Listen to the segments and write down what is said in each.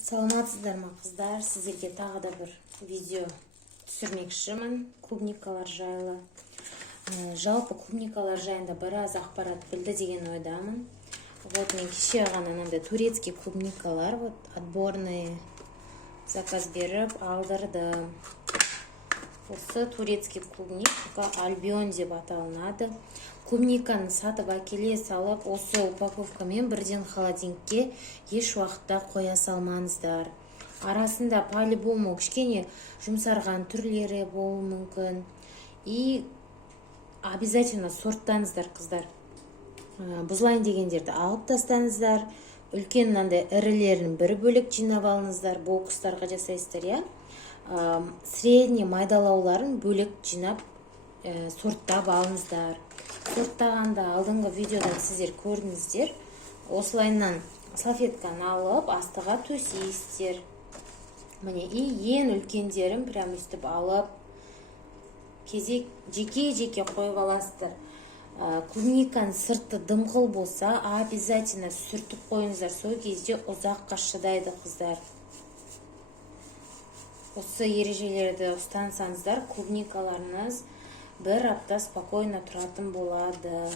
Саламатсыздар ма қыздар, сіздерге тағы да бір видео түсірмекшімін клубникалар жайлы. Жалпы клубникалар жайында біраз ақпарат білді деген ойдамын. Вот мен кеше ғана мынандай турецкий клубникалар отборный заказ беріп алдырдым. Осы турецкий клубника альбион деп аталынады. Клубниканы сатып әкеле салып, осы упаковкамен бірден холодильникке еш уақытта қоя салмаңыздар. Арасында по-любому кішкене жұмсарған түрлері болуы мүмкін. И обязательно сорттаңыздар, қыздар. Бұзылайын дегендерді алып тастаңыздар. Үлкен мынандай ірілерін бір бөлек жинап алыңыздар. Бокстарға жасайсыздар, я? Средний майдалауларын бөлек жинап сорттап алыңыздар. Сорттағанда алдыңғы видеодан сіздер көрдіңіздер. Осылайынан салфетканы алып астыға төсейсіздер. Міне, ең үлкендерін прям үстіп алып жеке қойып аласыздар. Клубниканың сырты дымқыл болса, обязательно сүртіп қойыңыздар. Сол кезде ұзаққа шыдайды, қыздар. Осы ережелерді ұстансаңыздар, клубникаларыңыз бір апта спокойно тұратын болады.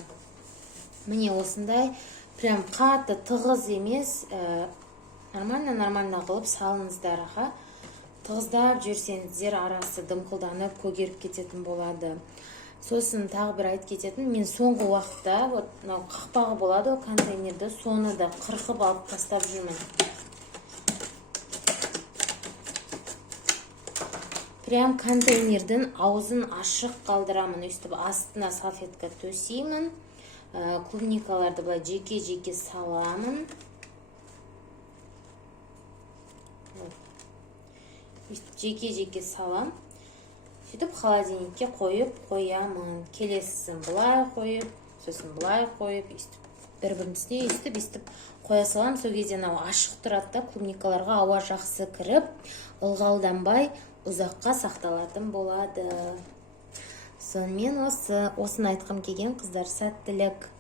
Міне осындай прям қатты тығыз емес, нормально қылып салыңыздар. Тығыздап жүрсеңіздер, арасы дымқылданып көгеріп кететін болады. Сосын тағы бір айт кететін, мен соңғы уақытта қақпағы болады о контейнерді, соны да қырқып алып тастап жүрмін. Прям контейнердің аузын ашық қалдырамын. Өстіп астына салфетка төсеймін. Клубникаларды былай жеке саламын. Жеке салам. Сөйтіп холодильникке қойып қоямын. Келесісін бұлай қойып, сосын бұлай қойып, бір-бірінің үстіне өстіп қоя салам. Сол кезде ашық тұрады да, клубникаларға ауа жақсы кіріп, ылғалданбай ұзаққа сақталатын болады. Сонымен осыны айтқым келген, қыздар, сәттілік.